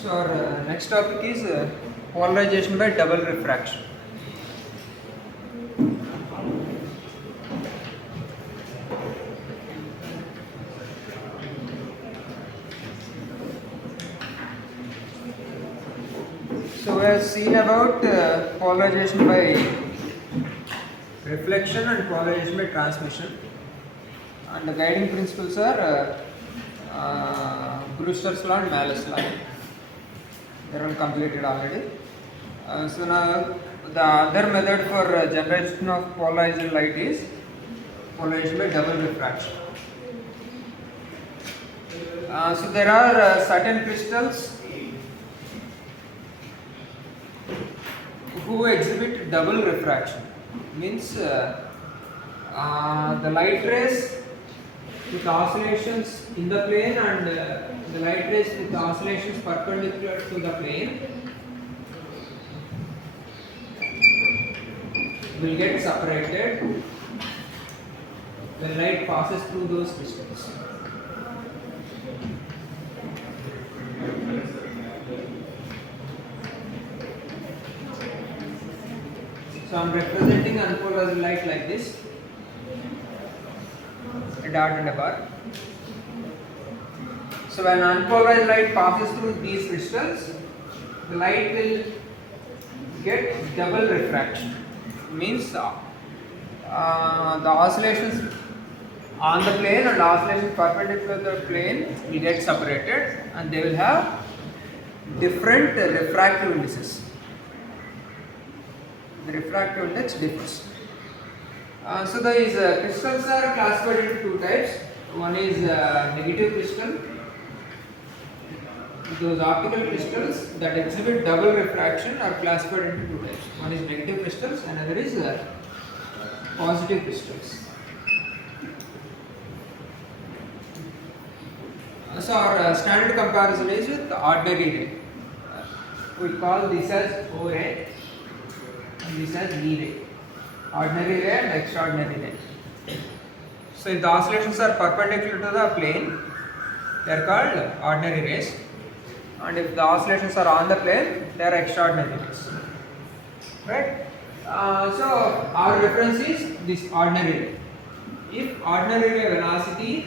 So our next topic is polarization by double refraction. So we have seen about polarization by reflection and polarization by transmission, and the guiding principles are Brewster's law and Malus law. They are completed already. So now the other method for generation of polarized light is polarization by double refraction. So there are certain crystals who exhibit double refraction. Means the light rays with oscillations in the plane and the light rays with oscillations perpendicular to the plane will get separated when light passes through those crystals. So I am representing unpolarized light like this, a dot and a bar. So when unpolarized light passes through these crystals, the light will get double refraction. Means the oscillations on the plane and oscillations perpendicular to the plane will get separated, and they will have different refractive indices. The refractive index differs. So these crystals are classified into two types. One is negative crystal. Those optical crystals that exhibit double refraction are classified into two types. One is negative crystals, another is positive crystals. So our standard comparison is with ordinary ray. We call this as O ray and this as E ray. Ordinary ray and extraordinary ray. So if the oscillations are perpendicular to the plane, they are called ordinary rays, and if the oscillations are on the plane, they are extraordinary rays. Right? So our reference is this ordinary ray. If ordinary ray velocity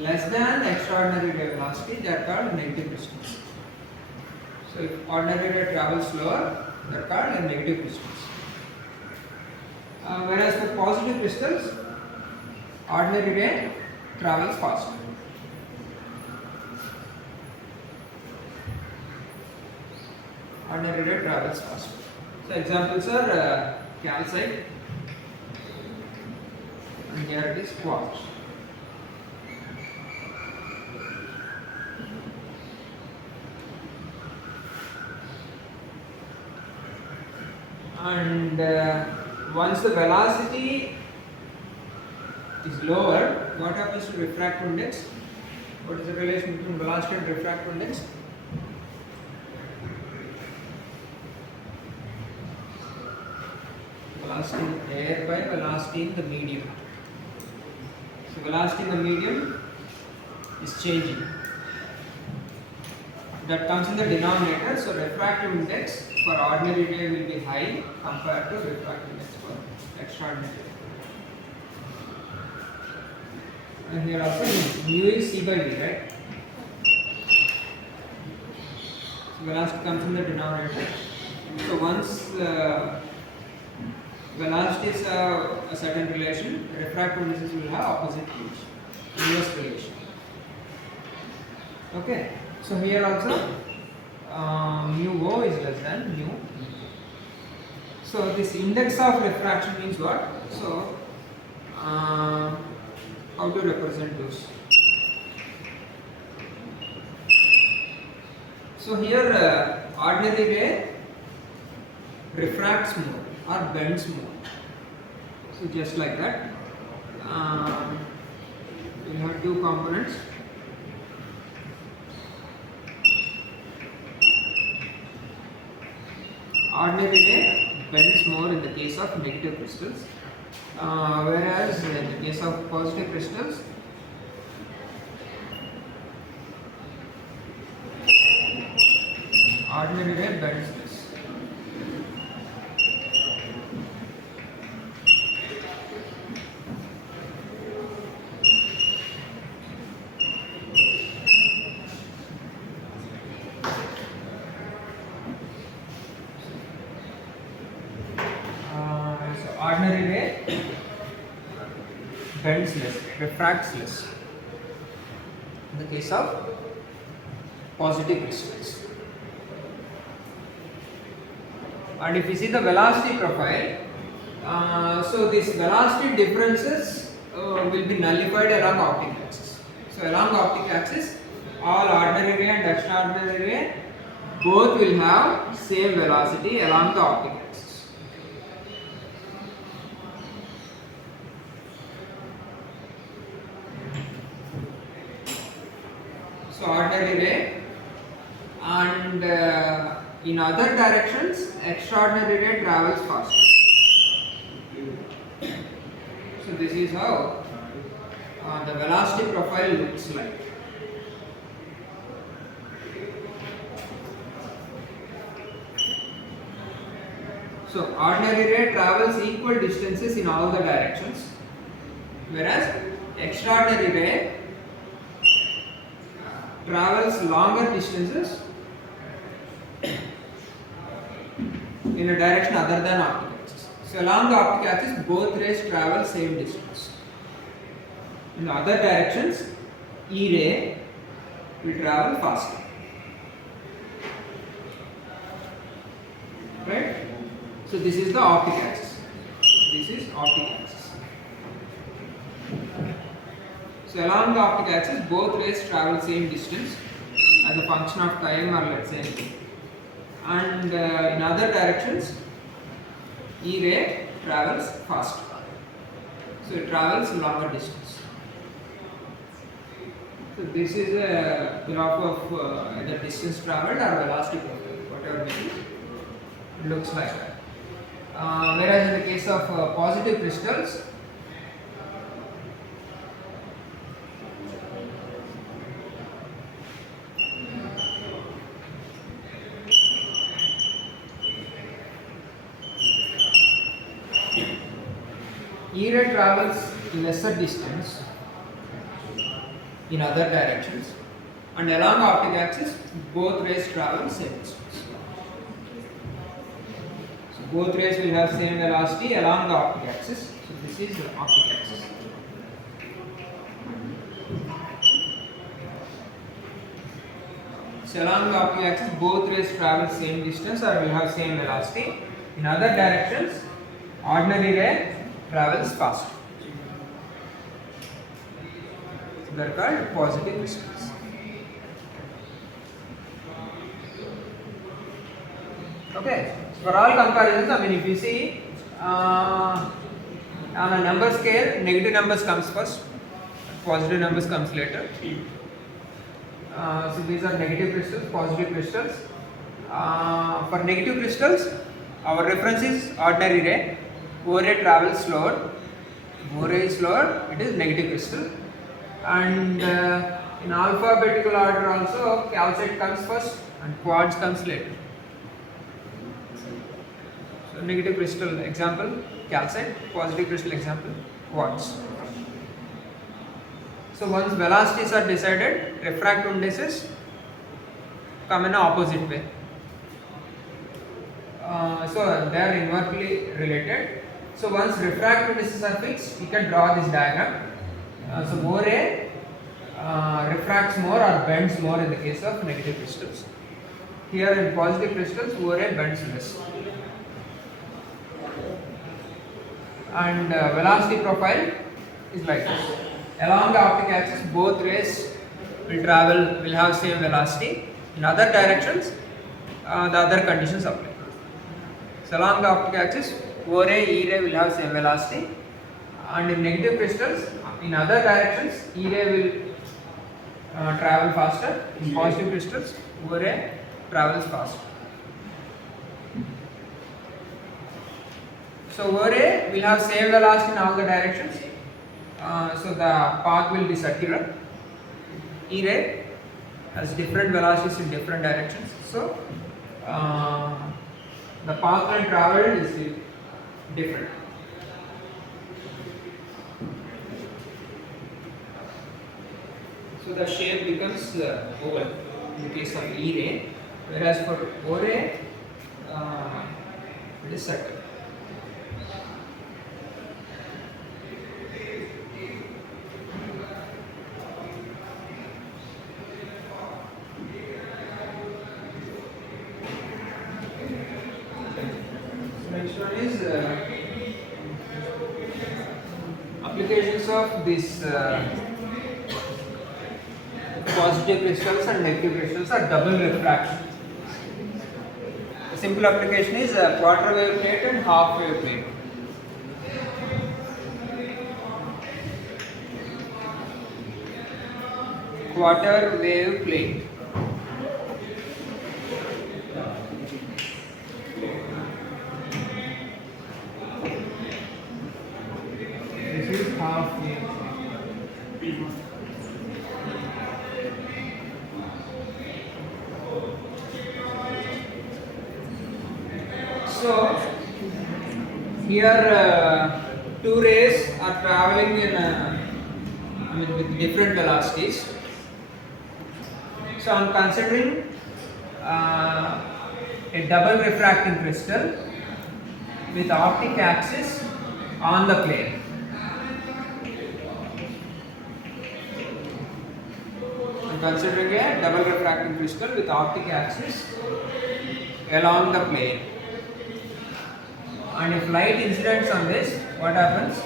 less than extraordinary ray velocity, they are called negative crystals. So if ordinary ray travels slower, they are called negative crystals. Whereas for positive crystals, ordinary ray travels faster. Ordinary ray travels faster. So examples are calcite, and here it is quartz. And once the velocity is lower, what happens to refractive index? What is the relation between velocity and refractive index? Velocity in the air by velocity in the medium. So velocity in the medium is changing. That comes in the denominator. So refractive index for ordinary ray will be high compared to refractive index for extraordinary ray. And here also mu is C by V, right? So velocity comes in the denominator. So once velocities have a certain relation, refractive indices will have opposite relation, inverse relation. Okay. So here also mu O is less than mu. So this index of refraction means what? So how to represent those? So here ordinary ray refracts more or bends more. So just like that, we have two components. Ordinary ray bends more in the case of negative crystals, whereas in the case of positive crystals, ordinary ray bends less. So ordinary ray bends less, refracts less. In the case of positive crystals. And if you see the velocity profile, so these velocity differences will be nullified along optic axis. So along optic axis, all ordinary ray and extraordinary ray both will have same velocity along the optic axis. So ordinary ray and in other directions extraordinary ray travels faster. So this is how the velocity profile looks like. So ordinary ray travels equal distances in all the directions, whereas extraordinary ray travels longer distances in a direction other than optic axis. So along the optic axis, both rays travel same distance. In the other directions, E ray will travel faster. Right? So this is the optic axis. This is optic axis. So along the optic axis, both rays travel same distance as a function of time, or let's say. And in other directions, E ray travels faster. So it travels longer distance. So this is a graph of either distance traveled or velocity traveled, whatever it is. It looks like that. Whereas in the case of positive crystals, E ray travels lesser distance in other directions, and along optic axis both rays travel same distance. So both rays will have same velocity along the optic axis. So this is the optic axis. So along the optic axis both rays travel same distance or will have same velocity. In other directions, ordinary ray travels faster. So they are called positive crystals. Okay, so for all comparisons, I mean, if you see on a number scale, negative numbers comes first, positive numbers comes later. So these are negative crystals, positive crystals. For negative crystals, our reference is ordinary ray. O ray travels slower. O ray is slower, it is negative crystal. And in alphabetical order also, calcite comes first and quartz comes later. So negative crystal example, calcite. Positive crystal example, quartz. So once velocities are decided, refractive indices come in an opposite way. So they are inversely related. So once refractive indices are fixed, you can draw this diagram. So O ray refracts more or bends more in the case of negative crystals. Here in positive crystals, O ray bends less. And velocity profile is like this. Along the optic axis, both rays will have same velocity. In other directions, the other conditions apply. So along the optic axis, O ray, E ray will have same velocity, and in negative crystals, in other directions, E ray will travel faster. In positive crystals, O ray travels faster. So O ray will have same velocity in all the directions. So the path will be circular. E ray has different velocities in different directions. So the path line traveled is different. So the shape becomes oval in the case of E ray, whereas for O ray it is circle. Next one is applications of this positive crystals and negative crystals are double refraction. A simple application is a quarter wave plate and half wave plate. Quarter wave plate. This is half wave plate. So here two rays are traveling in with different velocities. So I am considering a double refracting crystal with optic axis on the plane. I am considering a double refracting crystal with optic axis along the plane. And if light incidents on this, what happens?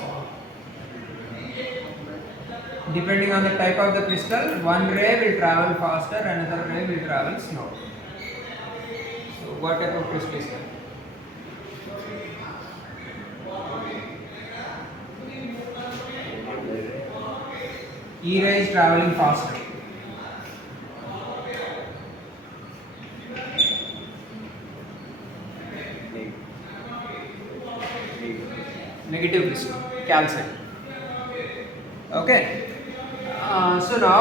Depending on the type of the crystal, one ray will travel faster, another ray will travel slow. So what type of crystal is that? E ray is traveling faster. Negative crystal, calcite. Okay. So now,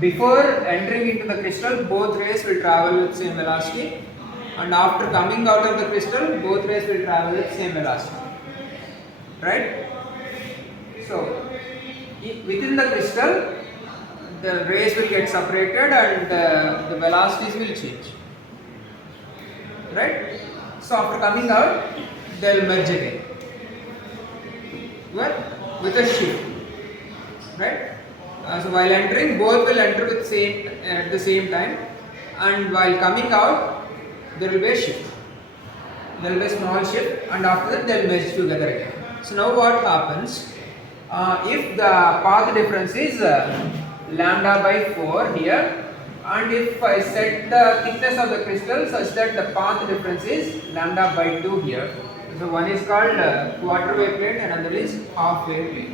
before entering into the crystal, both rays will travel with same velocity, and after coming out of the crystal, both rays will travel with same velocity. Right? So, within the crystal, the rays will get separated and the velocities will change. Right? So after coming out, they will merge again. Well, with a shift. Right? So while entering, both will enter with at the same time, and while coming out, there will be a shift. There will be a small shift, and after that they will merge together again. So now what happens? If the path difference is lambda by 4 here, and if I set the thickness of the crystal such that the path difference is lambda by 2 here, so one is called quarter wave plate and another is half wave plate.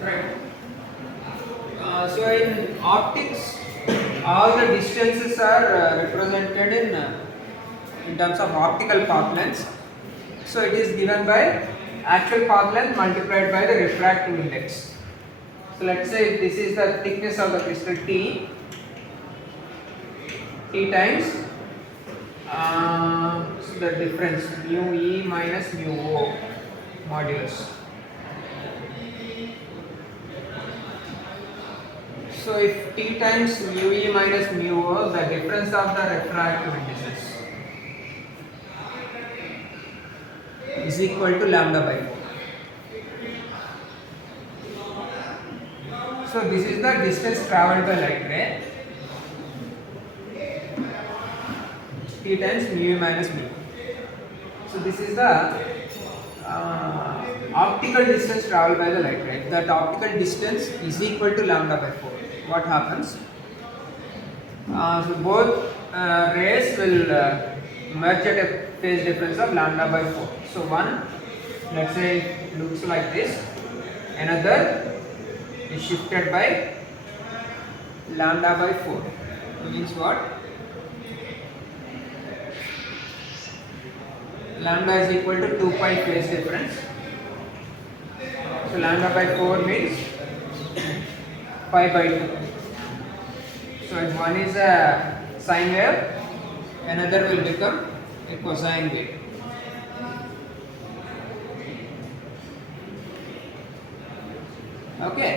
Right. So in optics, all the distances are represented in terms of optical path lengths. So it is given by actual path length multiplied by the refractive index. So let's say this is the thickness of the crystal T times so the difference mu E minus mu O modulus. So if T times mu E minus mu O, the difference of the refractive indices is equal to lambda by 4. So this is the distance travelled by light ray, T times mu E minus mu. So this is the optical distance travelled by the light ray. If that optical distance is equal to lambda by 4, what happens? So both rays will merge at a phase difference of lambda by 4. So one, let's say, looks like this, another is shifted by lambda by 4. Means what? lambda is equal to 2 pi phase difference. So lambda by 4 means pi by 2. So if one is a sine wave, another will become a cosine wave. Okay.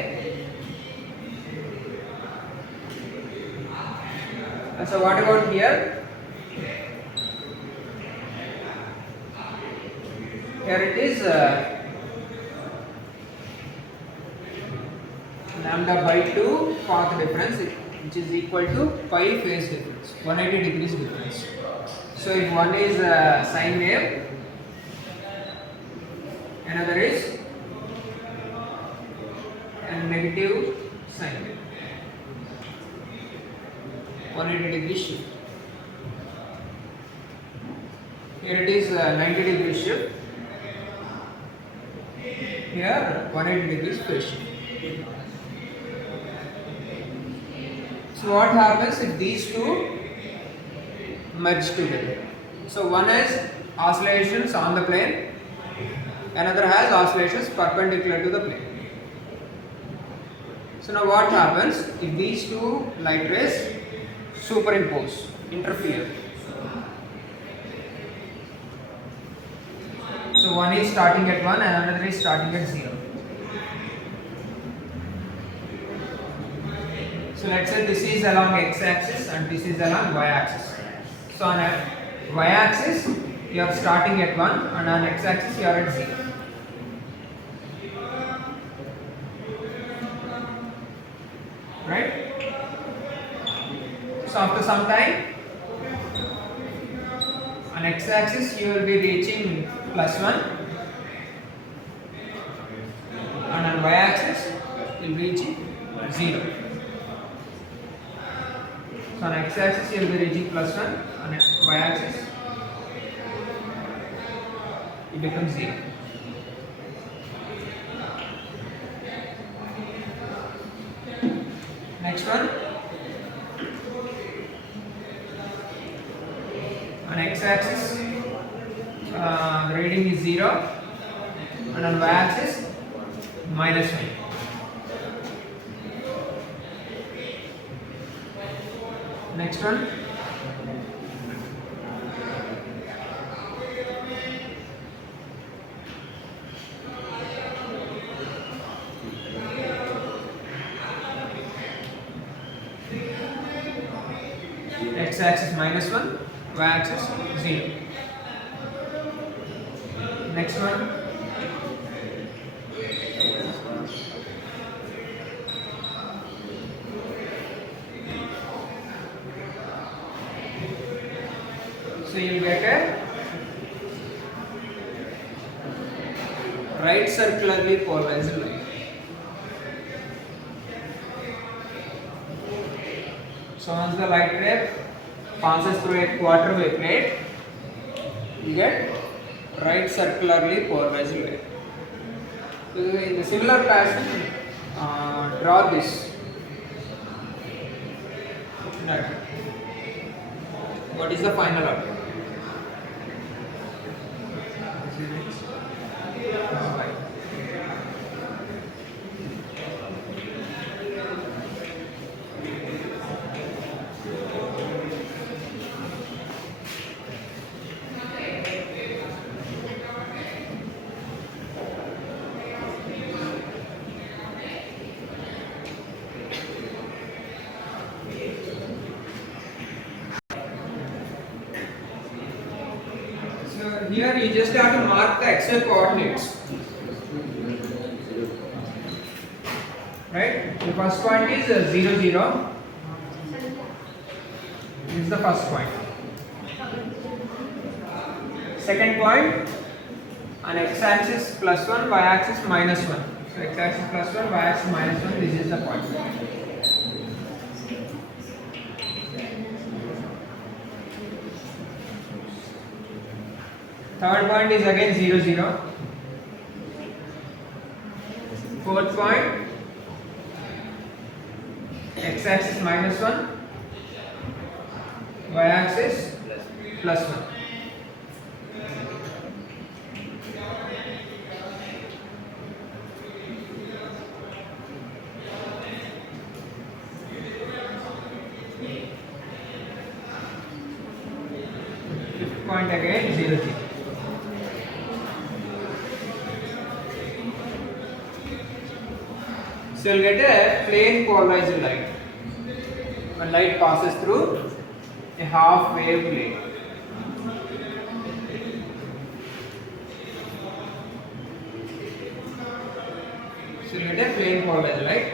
So what about here? Here it is lambda by 2 path difference, which is equal to pi phase difference, 180 degrees difference. So if one is a sine wave, another is a negative sine wave, 180 degree shift. Here it is 90 degree shift. Here 180 degrees phase shift. So what happens if these two merge together? So one has oscillations on the plane, another has oscillations perpendicular to the plane. So now what happens if these two light rays superimpose, interfere? So one is starting at 1 and another is starting at 0. So let's say this is along x-axis and this is along y-axis. So on a y-axis you are starting at 1 and on x-axis you are at 0. Right? So after some time, on x-axis you will be reaching +1 and on y-axis you will be reaching 0. So on x-axis you will be reaching +1, on y-axis it becomes 0. Next one, on x-axis the reading is 0 and on y-axis -1. Next one, x-axis -1, y-axis 0. Next one, so you get a right circularly polarized light. So once the light ray passes through a quarter wave plate, you get right circularly polarized light. So in the similar fashion, draw this. Right. What is the final outcome? Here you just have to mark the XY coordinates. Right? The first point is 0, 0. This is the first point. Second point, on x-axis +1, y-axis -1. So x-axis +1, y-axis -1. This is the point. Third point is again 0, 0. Fourth point, x-axis -1, y-axis +1. point again 0, 0. So you'll get a plane polarized light when light passes through a half wave plane. So you get a plane polarized light.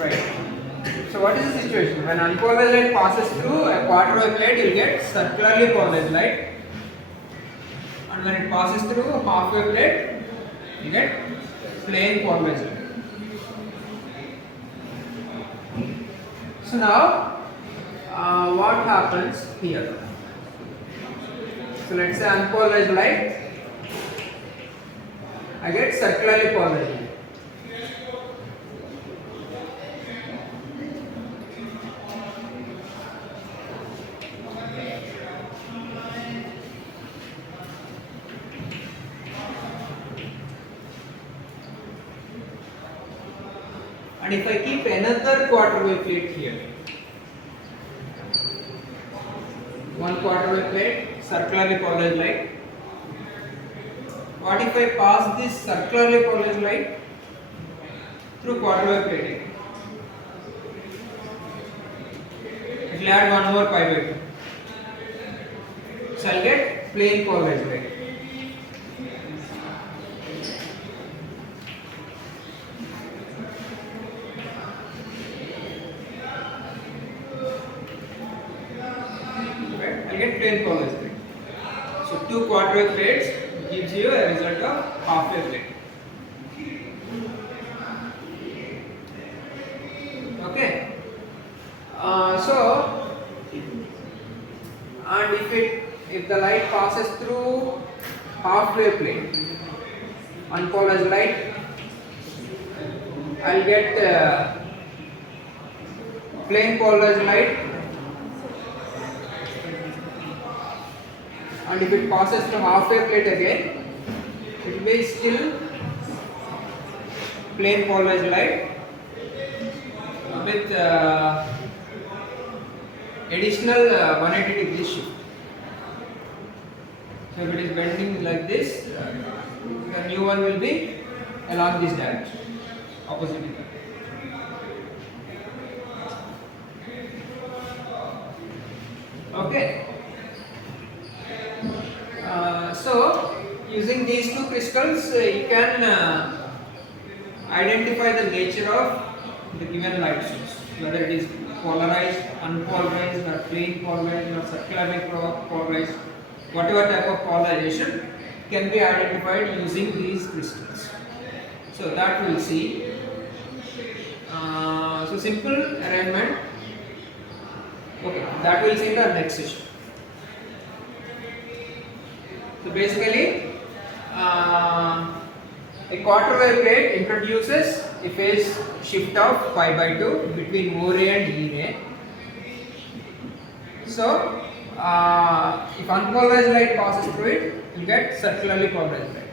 Right. So what is the situation? When unpolarized light passes through a quarter wave plate, you will get circularly polarized light. And when it passes through a half wave plate, you get plane polarized light. So now, what happens here? So let's say unpolarized light, I get circularly polarized light. And if I keep another quarter wave plate here, one quarter wave plate, circularly polarized light. What if I pass this circularly polarized light through quarter wave plating? It will add one more pi by 2. So I will get plane polarized light. I get plane polarized light. So 2 quarter wave plates gives you a result of half wave plate. Okay. And if the light passes through half wave plate, unpolarized light, I'll get plane polarized light. And if it passes through half wave plate again, it will be still plane polarized light with additional 180 degree shift. So if it is bending like this, the new one will be along this direction, opposite direction. Okay. So using these two crystals, you can identify the nature of the given light source, whether it is polarized, unpolarized, or plane polarized, or circularly polarized. Whatever type of polarization can be identified using these crystals. So that we'll see. So simple arrangement. Okay, that we'll see in the next session. So basically, a quarter wave plate introduces a phase shift of pi by 2 between O ray and E ray. So, if unpolarized light passes through it, you get circularly polarized light.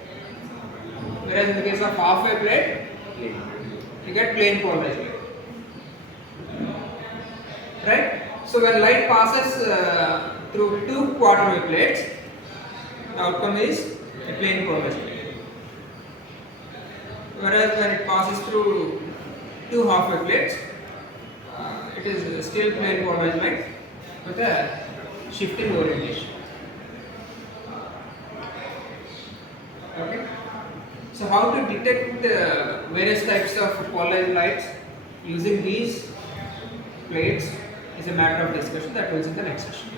Whereas in the case of half wave plate, you get plane polarized light. Right? So when light passes through 2 quarter wave plates, the outcome is a plane polarized light. Whereas when it passes through 2 half wave plates, it is still plane polarized light with a shifting orientation. Okay. So how to detect various types of polarized lights using these plates is a matter of discussion that will be in the next session.